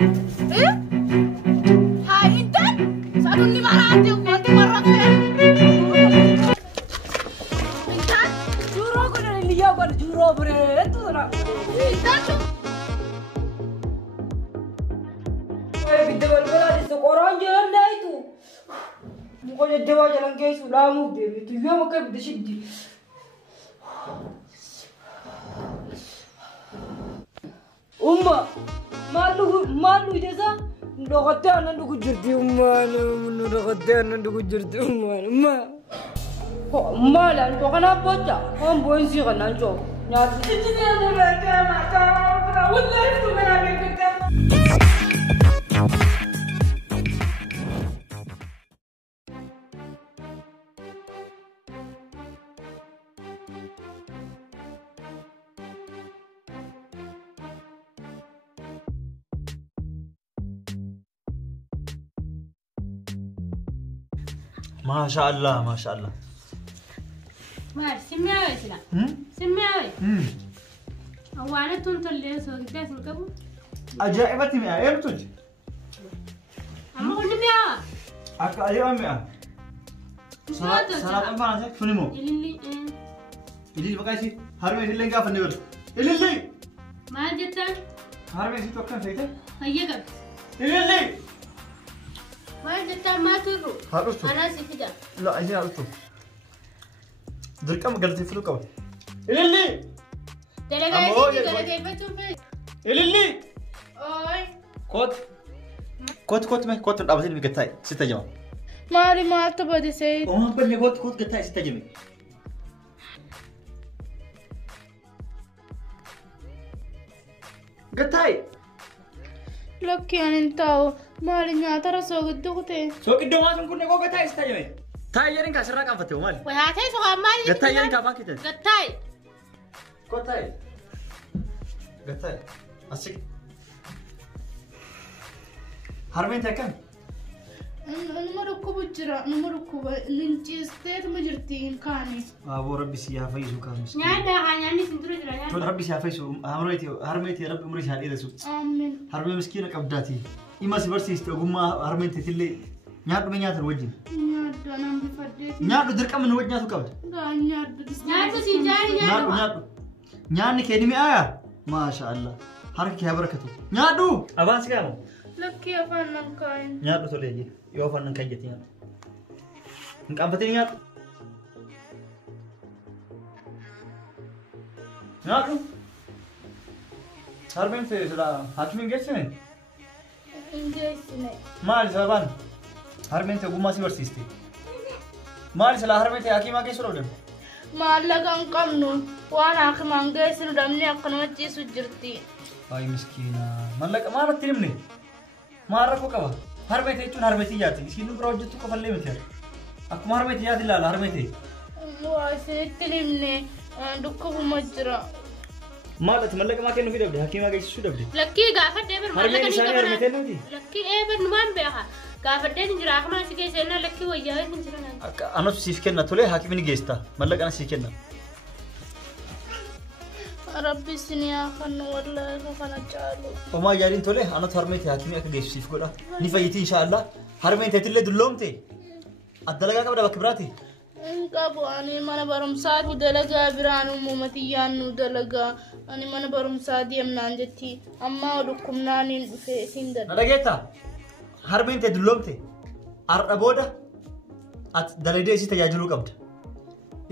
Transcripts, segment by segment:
إيه؟ هاي أنت؟ سألوني مراتي وأنت مرة فين؟ أنت؟ جورو كنا اللي يابر جورو بريت ترى أنت شو؟ بالدبل بلاد السكوران جرام نايتو مقول الدواء جلان كيسو لا مو بيبي تيوم كيف بدي شدي مالو جزا لغتنا ندوق جرتي لغتنا ندوق جرتي ما لا انتو كنا بوتا هم بوينسي كنا انتو ناس تجيني انا لا كما والله انتو كنا بيكتا ما شاء الله ما شاء الله. ما سمعوا سلا. سمعوا. هو أنا تونتلي سوق جالس نكبو. أجائبتي مئة إيه بتوجي؟ أما قلنا مئة. أيوة مئة. سلام أبغى نسأل شو نمو؟ اللي بقى شيء هرمي اللي نقاف النبل. اللي ما جت. هرمي شيء توكل سيته. هيا قب. اللي ما جت ما ترو. هربتو. أنا سكتة. لا أجي هربتو. دركم قلتي فلو كم. اللي تلاقي بتشوف. اللي أوي. كوت ما كوت الأبدين بقتاي ستة جمع. مالي ما تبغى سيد وهم بني كوت قتاي ستة جمع. قتاي. لك يعني انتو مالي ما ترى سوق الدغتي سوق الدوما سنكون نقول قتاي ستة جمع. تاي يرين كسرنا كم فتوى مال. وهاتي سوق مالي. قتاي يرين كم كده. قتاي. قتاي. قتاي. أسيك. هرمين تكن. نمركو بجرا نمركو لنجستيت مجرتين كاني أبو ربي سيها فيسو كامس. نعدا يعني سندرو جرا. تقول ربي سيها فيسو هرميتي ربي عمري شهاد إذا سو. آمين. هرمي مسكينك أبداتي. إما سبرسي استوى ما هرميتي تلي. نيادو من نيادو الوجه. نيادو أنا بفديت. نيادو درك من وجه نيادو كبد. لا نيادو. نيادو سيجاري نيادو. نيادو كأني آية. ما شاء الله. حركة يا بركته. نيادو. أبان سكامو. لك يا فنان كاين. نيادو تولي يو فنان كاين جتي نيادو. إنك أم بتيجي نيادو. نيادو. هرمين في سلا حاكمين جالسين. إنجليزي. مال سبان. هرمين تقوم ما سيبرسيستي. مال سلا هرمين تأكيد ما كيسرو لهم. maallagan qabnu waan hakimaan geessinu dhabni akkanumatti jirti. Ay miskiina. Mallaqa maalatti himne? Maal rakkoo qaba? Harmeete jechuun harmeetii yaati. Isiin nu bira hojjettu qofallee miti. Akkuma harmeetii yaati ilaala harmeete. Waa isinitti himne dhukkubuma jira. Maalati mallaqa maa kennuufii dhabde? Hakiimaa geessisuu dhabde? Lakkii gaafadhee bir Harmeen isaanii harmeeteen nuti? Lakkii eebar numaan beeka. Gaafadhee hin jira akkuma si geessennaa lakkii wayyaa hin jira. Anatu siif kenna tolee hakiimni geesta. Mallaqana siif kenna. Rabbi isinii haa kennu wallaahi kana caalu. Homaa yaadiin tolee anatu harmeete hakiimii akka geessu siif godha. Ni fayyiti inshaallah. Harmeen teetillee dulloomte. Addalagaa qabda bakka biraati. Qabu ani mana barumsaati dalagaa biraan uumamatiyyaan nu dalagaa. Ani mana barumsaa deemnaan jetti. Amma dhukkubnaan hin dhufe isin dada. Na dhageetta? Harmeen tee dulloomte. Har'a booda ati dalaydee isii tajaajiluu qabda.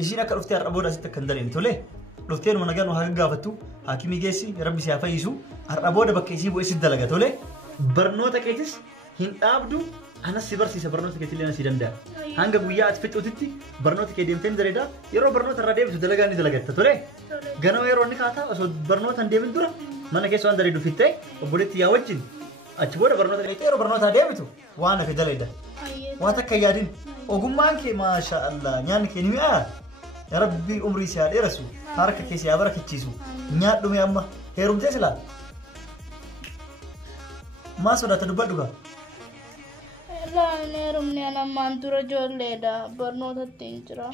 Isiin akka dhuftee har'a booda asitti akka hin daleen tolee. Dhuftee numa nagaa nu haa gaggaafatu. Haakimii geessi rabbi si haa fayyisu. Har'a booda bakka isii bu'ee sitti dalaga tolee. Barnoota keetis hin dhaabdu. Anas si barsiisa barnoota keetillee si danda'a. Hanga guyyaa ati fixuutitti barnoota kee deemtee ni dareeda. Yeroo barnoota irraa deebitu dalagaa ni dalagatta tolee. Ganama yeroo inni kaataa osoo barnoota hin deemin dura mana keessa waan dareedu fittee obboleetti yaa wajjin achi booda barnoota yeroo barnoota deebitu waan hafe daleeda. Waan takka yaadin ogummaan kee maasha Allah nyaanni kee ni mi'aa. Ya Rabbi umrii si haa dheeressu harka kee si haa barakachiisu nyaadhume amma heerumtee silaa. Maa sodaata dubbadhu gaa. Laan heerumni anammaan dura ijoolleedha barnootatti hin jira.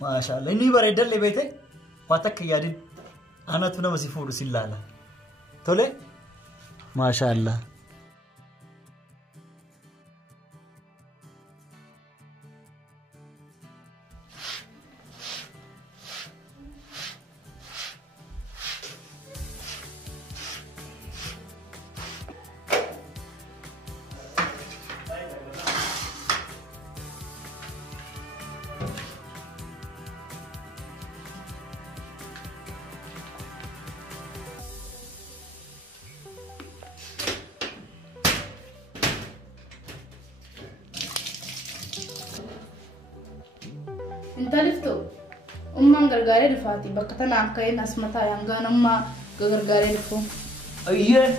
Maasha Allah inni bareedallee beekte waan takka yaadin anatu nama si fuudhu si laala. Tole maasha Allah. انت لفتو أمّا غرغاري لفاتي بقتنا عكاين اسمتها يانغان أمّا غرغاري لفو أيه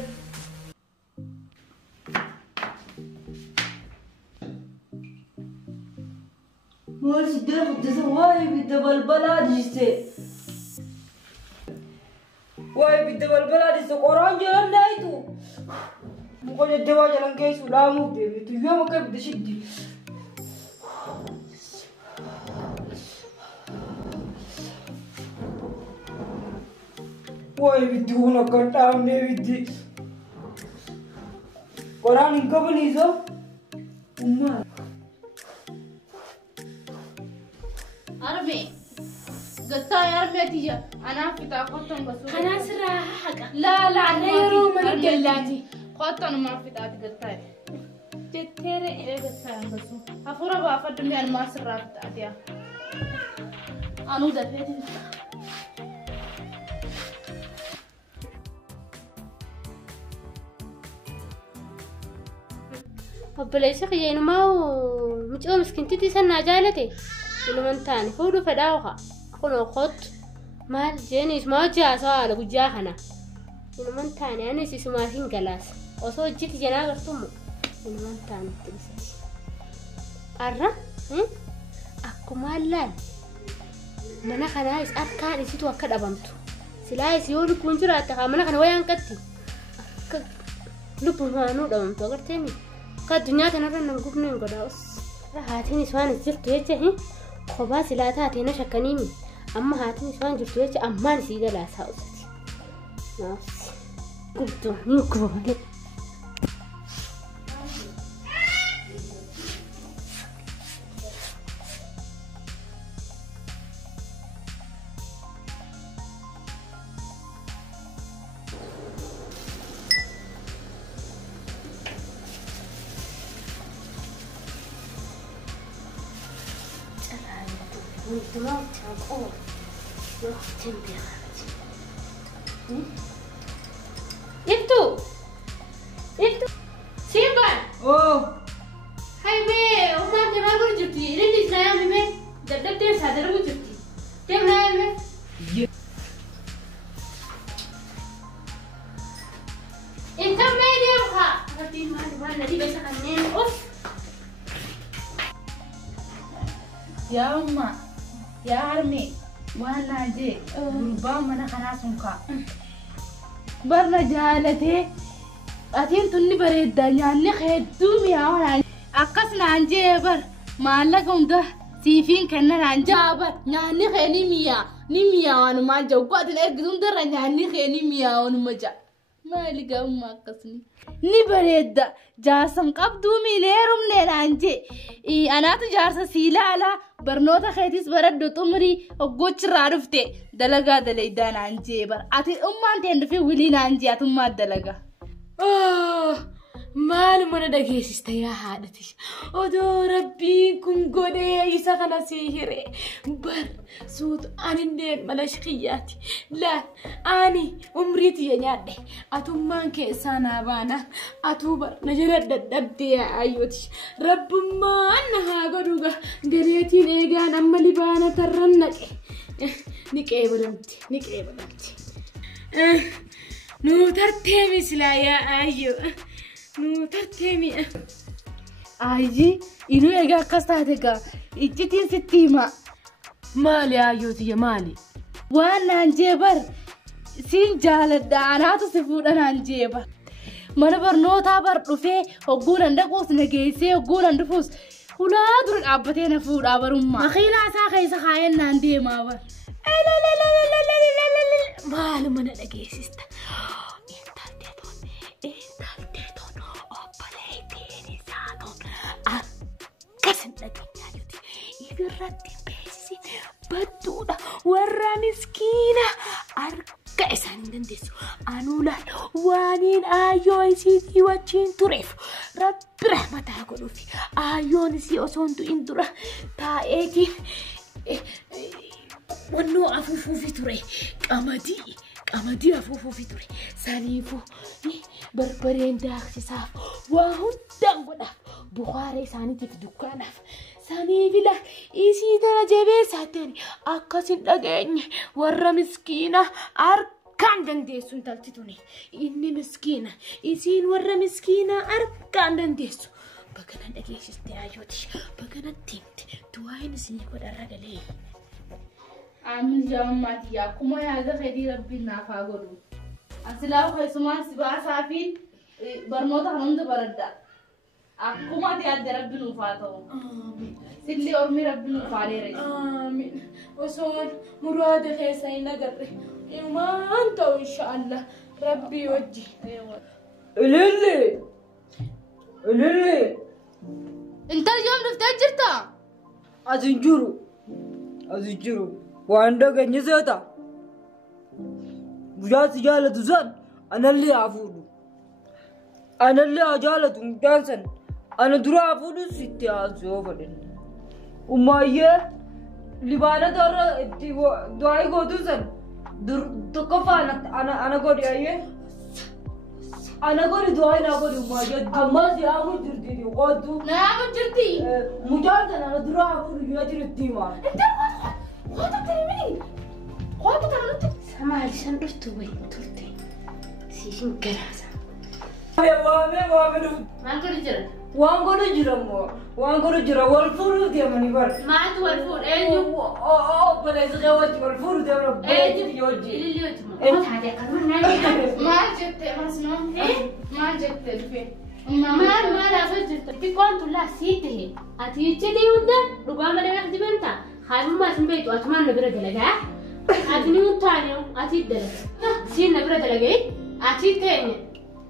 ما صدق تسوي بالدبل بلاد جسي واي بالدبل بلاد جسي قران جلن نايتو مقول الدوا جلن كيسو لا مو بيبي يوم كيف بدشدي واي بدونا كتام نبيدي قران إنكبني زو أمّا أرمي قلتها يا أرمي تيجا أنا في تاقوتهم بس خلاص راح حقا لا لا يروم من قلاتي قوتهم ما في تاقي قلتها جتيري إيه قلتها بس أفورا بافدم يعني ما سرّا في تاقيا أنا دفعت وبليسك جينا ما هو مجوا مسكين تدي سنة جالتي إنه من تاني فودو فداوها أكون خط مال جينيس ما جاء سؤال وجاهنا إنه من تاني أنا سيسمع فين جلاس وصو جيت جناغ ثم إنه من تاني تلسي أرى أكو مالان mana kana is akka ni situ akka dabamtu sila is yolu kunjura ta mana kana wayan katti lupu hanu dabamtu agarteni ka dunya tana ran gubne ngoda us hatin iswan jirtu yace khoba sila ta tena shakkanimi amma hatin iswan jirtu yace amma si da la sa usati nafs gubtu ni ko Itu siapa? Oh, hai be, umar jangan berjuti. Ini di saya be, jadap dia sadar berjuti. Dia mana be? Intan be dia buka. Tapi mana di besar kanen. يا أمّا يا عرمي وانا جي قربان منا خلاصنكا برنا جالتي أتين توني بريد يعني خدومي عون أقصنا عن جبر ما لكم ده سيفين كنا عن جبر يعني خيني ميا وانا ما جو قاد نقدم درا يعني خيني ميا وانا ما جا ما لقى أمّا أقصني نبريد جاسم قبضومي ليرم لين عنجي أنا تجارس سيلالا برنوتا خيتيس برد تمري وقوش رارفتي دلقا دليدان عنجي بر أتي أمان تندفي ولين عنجي أتما دلقا مال من دقيس استيا حادتي ودو ربي كن قولي يسخنا سيهري بر سود أني ملاشقياتي لا أني أمريتي ينادي أتمان كيسانا بانا أتوبر نجرد الدبدي أيوتي رب ما أنها قدوغا قريتي ليغان أما لبانا ترنك نكي بلمتي نو ترتيمي سلا يا أيو نو ترتيمي أيجي إنو يجا كستاتك إجتين ستيما مالي أيوتي يا مالي وانا انجيبر سين جالد دانا تصفون انا انجيبر mana barnoota bardhufee hogguun dhaqoos nageessee hogguun dhufuus hulaa dur dhaabbatee na fuudhaa barummaa makiinaa isaa keessa kaayannaan deemaa bar maalu mana dhageessista intalteeton obbaleettiin isaatoon akkasin dhageenyaa yuti ibirratti beeksisi badduudha warra miskiina arga isaan dandeessu anuulaan waaniin ayyoo isiitii wajjiin tureef rabbi rahmataa godhuufi ayyoon isii osoon du'in dura taa'eetiin wannoo afuufuufi ture qamadii afuufuufi ture saniifuu barbareen daaksisaaf waa hundaan godhaaf bukhaara isaaniitiif dukkaanaaf saniifila isii tana jabeessaateen akkasin dhageenye warra miskiina harkaan dandeessu intalti tuni inni miskiina isiin warra miskiina harkaan dandeessu bakana dhageessiste ayyooti bakanatti himte du'aayin isinii godharra galee. Amin jaammaati yaa kuma yaada fedhii rabbiin naaf haa godhu. Asilaa keessumaan si baasaa fi barnoota kan hunda baradda. Akkuma ati adda rabbi nuuf haa ta'u. Sillee ormi rabbi nuuf haa dheeresse. Amiin. Osoon muraada keessa hin agarre. Imaan ta'u inshaallah rabbii wajji. Ililli. Ililli. Intal yoom dhuftee jirta? Asin jiru. Asin jiru. Waan dhageenye seeta. Guyyaa si jaalatu san anallee haa fuudhu. Anallee haa jaalatu mucaan san ana dura haa fuudhu sitti haasoo fedhan. Ummaayyee libaanota irra itti du'aa gootu san tokkoffaa ana godhi ayyee. Ana godhi du'aa naa godhi ummaayyee ammas yaamu jirti qootu. Naamu jirti. Mucaan san ana dura haa fuudhu yoo jirti himaa. Qoota tarimini. Qoota tarimini. Samaal san dhuftu wayin turte. Siin garaasa. Waame dhufu. Maal godhu jira? Waan godhu jira moo? Waan godhu jira wal fuudhuu deemanii bar. Maaltu wal fuudhu? Eenyu? Obboleessa kee wajji wal fuudhuu deemanii obboleessa kee wajji. Ililli wajji moo? Taatee akkasuma naan Maal jettee masnoo? Maal jettee dhufee? maal haasoo jirtu? Xiqqoon tullaa sii ta'e ati ijjitee hunda dhugaa malee akka dibanta haadhummaa isin beektu atumaan na bira dalagaa ati ni utaane ati dalaga siin na bira dalagee ati teenya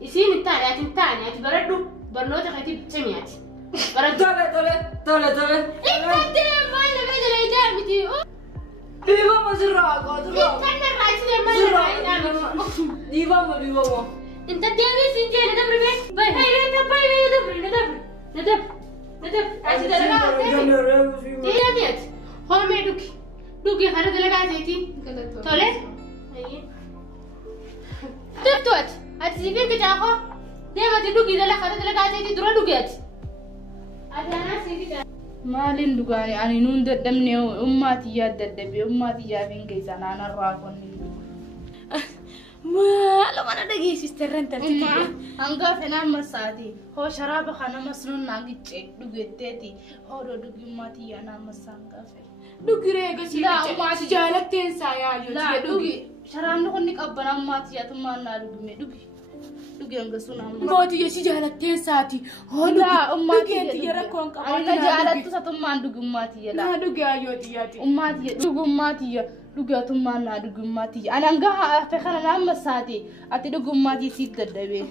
isiin ittaane ati ittaane ati baradhu barnoota kati cimiyaati. Tole. Ittee maal na bira dalagaa miti. Dhiibama sirraa qooturraa. Ittaan irraa isin maal irraa hin dhaabatu. Dhiibama. Inta deebii siin jee na dabri bee. Baay'ee na dabri. Ati dalagaa hojjete. Deebi'aati. Homee dhugi kana dalagaa seetiin. Tole. Tuftuuti. Ati siifin kicaafoo. Deemati dhugi kana dalagaa seetii dura dhugi ati. Ati anaa siifin kicaafoo. Maalin dhugaani ani nuun dadhabne ummaatii yaadaddabe ummaatii yaafin keessa naanarraa konni. Maal mana dhageessiste irraan tartiiba. Hanga fenaan masaati. Hoo sharaaba kana masnuun naangiche dhugetteeti. Hoo dhugi ummaatii yaa naan masaan gaafe. Dhugi reegasi ummaatii jaalatteen saa yaayoo tiye dhugi. Sharaabni kun ni qabbana ummaatii yaa tummaan naa dhugime dhugi. Dhugi hanga sun amma. Ummaatii yaa si jaalatteen saati. Hoo dhugi ati yaa rakkoon qabaatu. Ani jaalattu sa tummaan dhugi ummaatii yaa. Naa dhugi yaayoo tiyaati. Ummaatii yaa dhugi ummaatii yaa. Dhugatummaan naa dhugummaati. Anaan gahaa hafe kana naan masaati. Ati dhugummaati siit dadhabee.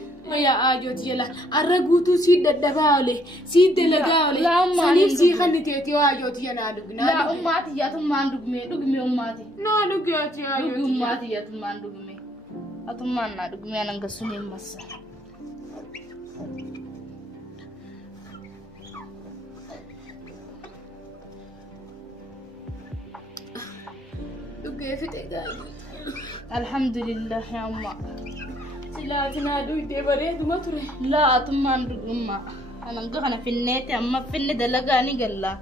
Yaa aajooti jala arra guutuu siit dadhabaa oole siit dalagaa oole saniif sii kanniteeti yoo aajooti yaa dhugi. Naa ummaati yaatummaan dhugme ummaati. Naa dhugaati aajooti. Dhugi ummaati yaatummaan dhugme. Atummaan naa dhugme anaan gasuniin masa. Alhamdulillah ya amma. Silatina duite bareedu mature. La atummaan dhugumma. Anan kana finneete amma finne dalagaa ni galla.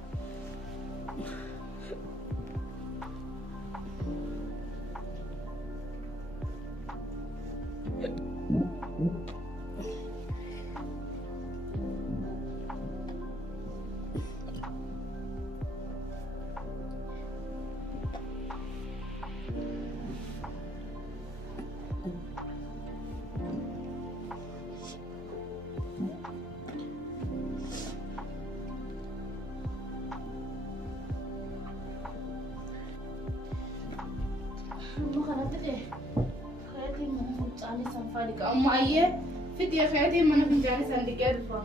أما أيه فدي خياتي ما أنا بنجاني سندي كيرفا.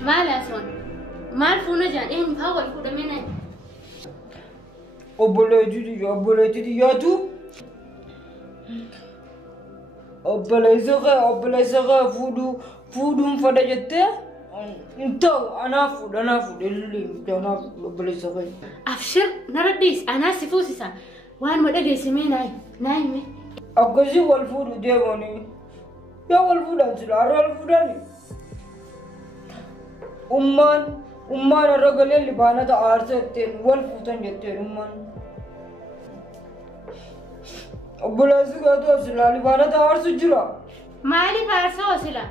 maal aswan maal fuuna jaan eenyu faa wal fuudhamee obboleetti yaatu obboleessa kee fuudhuun fada jettee ta'u anaaf fuudha illee anaaf obboleessa kee. Afshir naraddiis anaa si fuusisa waan ma dhageessimee naa hime. Akkasii wal fuudhu deemanii yaa wal fuudhan sila har'a wal fuudhani. Ummaan irra galee libaanata aarsa jetteen wal fuutan jetteen ummaan. Obboleessi keetu sila libaanata aarsu jira. Maaliif aarsoo sila?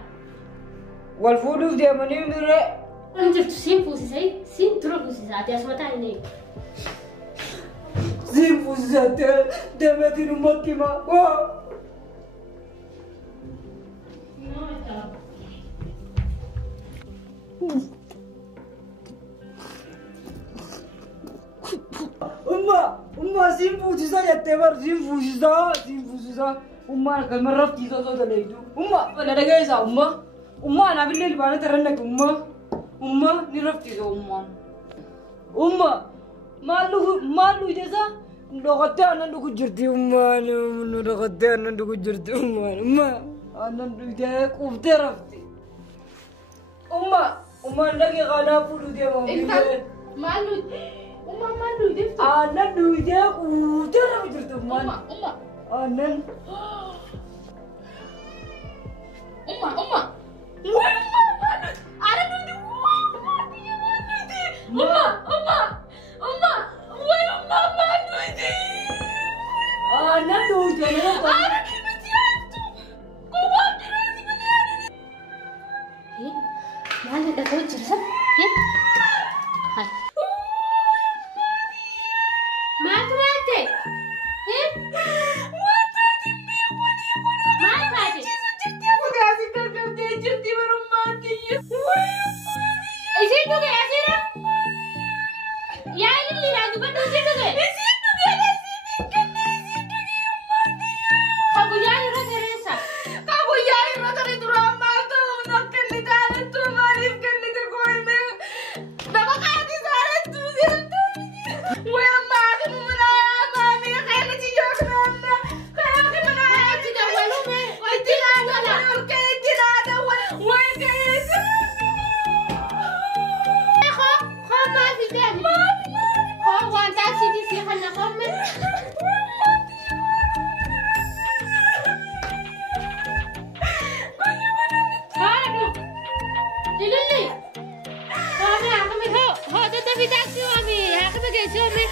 Wal fuudhuuf deemanii miree. Waan jirtu siin fuusisee siin tura fuusisaa ati asuma taa'inee. Siin fuusisattee deemetiin ummatti himaa. Umma siin fuusisa jettee bar siin fuusisa. Ummaan akkasuma raftiisa osoo daleeydu. Umma fana dhageessaa umma. Umma anaaf illee libaanata irra naqe umma ni raftiisa ummaan. Umma maal dhuyteessa dhokattee aannan dhugu jirti ummaan dhokattee aannan dhugu jirti umma aannan dhuytee quuftee rafti. Ummaan dhaqee qaanaa fuudhuu deema. Maal dhuyteef? Aannan dhuytee quuftee rafu jirti ummaan. Aannan. Umma. Maal dhaqoo jirsa? Hai. Maaltu maal ta'e? Isin dhuge asirra? Yaa ilmi yaa dubbadhu isin dhuge? Ka guyyaa yeroo jireessa? Ka guyyaa yeroo tarii duraan maal ta'u nakkalli jaalattu maaliif kallite gooyne? Nama qaati jaalattu jirtu. Wayyaa maati mumanaa maamii keenya jiyyoo kanaanna. Kayaa ki manaa itti dawwalume. Itti laadala. Olkee itti laadawwa. Wayi keessa. Maal fideen? Waan taasisi si kana komme? Haadu. Dilili. Kami akami ho tapi taksi kami akami geesi kami.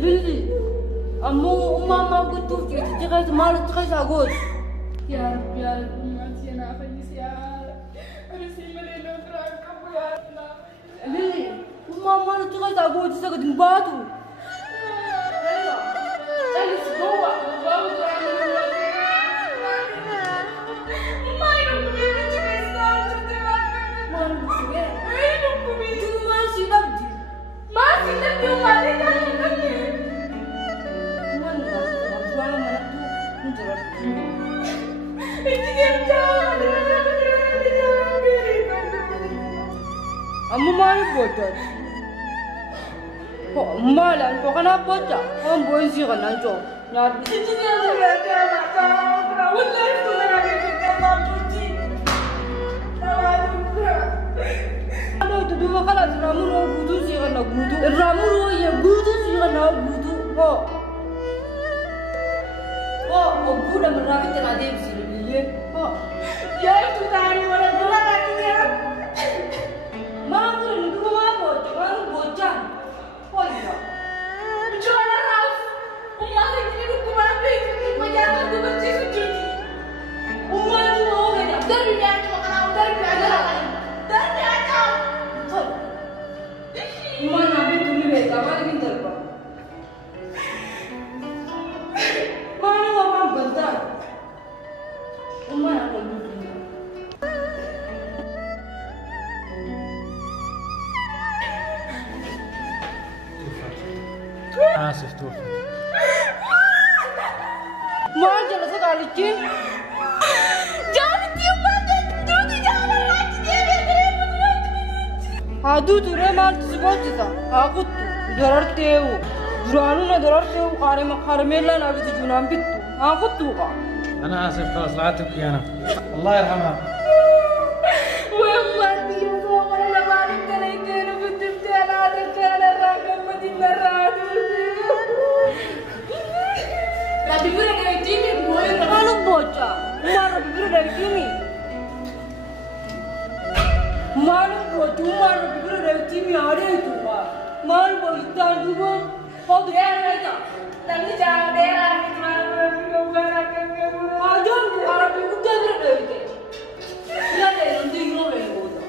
Lili, ammo mama kutu tiga malu tiga sagot. يا رب يا رب أمتي أنا أفنيس يا رب أنا سيمري لو تراكم يا رب Lili, mama lu tiga sagot tiga keding batu. أليس جوا جوا Amu mari bocor. Kok malan kok kena bocor? Kamu boleh sih kan anjo. Nyari. Ada itu dua kali ramu roh gudu sih kan gudu. Ramu roh ya gudu sih kan gudu. Kok? Kok gudu merapi tenaga di sini ya? Kok? يا itu tadi orang bilang artinya Mana tu dua bocor, mana bocor? Kok ya? Jangan harus umat ini aku mati menjaga aku bersih suci Umat tu mau beda. dari dia cuma kenal dari aja Umat nabi tu ni beda, mana pintar pak? Mana orang bentar? Umat apa dulu? آسف توفى ما جل sekali ci. jangan cium mata itu jangan lagi dia Aduh tu remar tu sebocor ta. Aku tu darar teu. Juranu na darar teu karemela na bitu junam bitu. Aku tu kah? أنا آسف خلاص لا تبكي أنا الله يرحمها ويوم اليوم ولا ما نتكلم بنت انا كان الراجل مدينه الرادو لا تقول انا جيمي بوي Kalau bocor, umar bibir dari sini. Malu bocor, umar bibir dari sini ada itu pak. Malu bocor juga. Kau tu yang ada. nanti jangan daerah cuma berangkat ke Ajar tu Arab itu jadi dari itu. Dia dari nanti ingin orang bocor.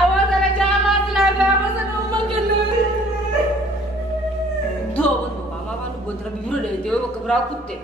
awas ada jangan tenaga awas ada umat kena Dua betul, mama kan bocor bibir dari itu keberakut deh.